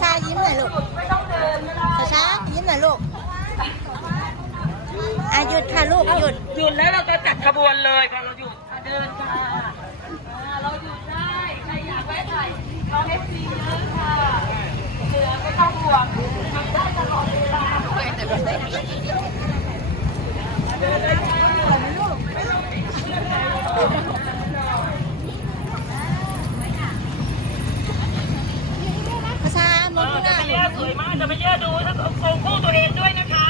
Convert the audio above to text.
ชายิ้มหน่อยลูกช้ายิ้มหน่อยลูกหยุดค่ะลูกหยุดแล้วเราก็จัดขบวนเลยพอเราหยุดเดินค่ะเราหยุดได้ใครอยากแวะถ่ายเราเอฟซีเยอะค่ะเหลือไม่ต้องห่วงทำได้ตลอดเวลาเดินเลยค่ะชามองข้างหน้า จะไปแย่สวยมากจะไปแย่ดูถ้าโครงคู่ตัวเองด้วยนะคะ